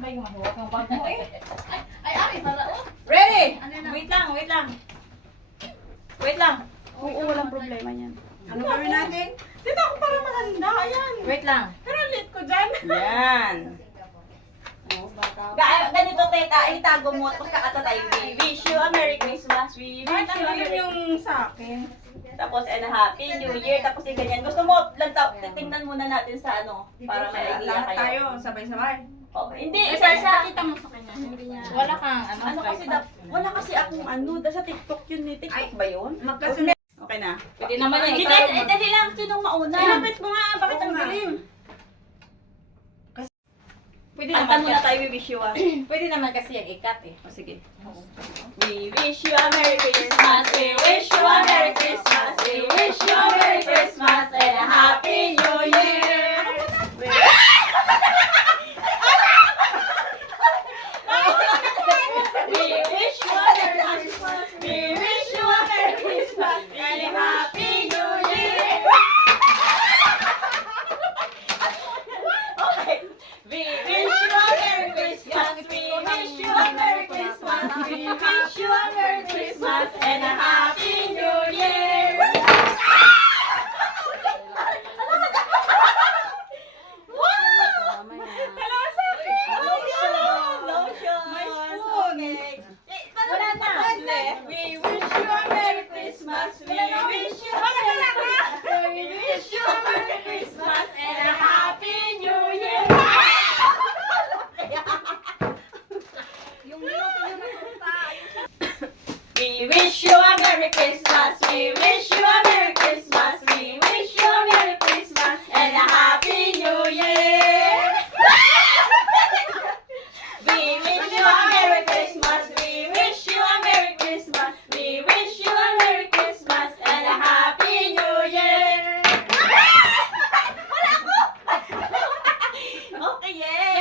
Bay, mahuwag ang bag mo eh. Ay, ari, pala, oh. Ready? Ano na? Wait lang, wait lang. Wait lang. Oo, walang problema yan. Ano gawin natin? Dito ako para maganda. Ayan. Wait lang. Pero late ko dyan. Yan. Ganito, teta, itago mo at magkakatatay. We wish you a Merry Christmas. We wish Bakit you ang a dilim Merry yung sa akin? Tapos, and a Happy New Year. Tapos, ganyan. Gusto mo, tingnan muna natin sa ano, para may idea Lahat kayo. tayo, sabay-sabay. Oh, hindi, isa-isa. Kita mo sa kanya. Hindi niya. Wala kang, wala kasi akong ano, sa TikTok yun eh. TikTok ba yun? Magkasunod. Okay na. Pwede naman yan. Hindi, dali lang. Sinong mauna? Ilapit mo nga, bakit ang Oo nga. dilim? Pwede Kanta naman muna kasi. tayo, we wish you a... Pwede naman kasi yung ikat eh. Oh, sige. We wish you a Merry Christmas. We wish you a Merry Christmas. We wish you a Merry Christmas and a Happy New Year. We wish you a Merry Christmas. We wish you a Merry Christmas and a Happy New Year. Okay. We wish you a Merry Christmas. We wish you a Merry Christmas. We wish you a Merry Christmas and a Happy New Year. Lotion! Lotion! Okay. Wala na. We wish you a Merry Christmas. We wish you a Merry Christmas and a Happy New Year. Yung minuto yung nakunta. We wish you a Merry Christmas. We wish you a Merry Christmas. We wish you a Merry Christmas and a Happy New Year. We wish you a Merry Christmas. We wish you a Merry Christmas. We wish you a Merry Christmas and a Happy New Year. Wala ako. Okay, yay.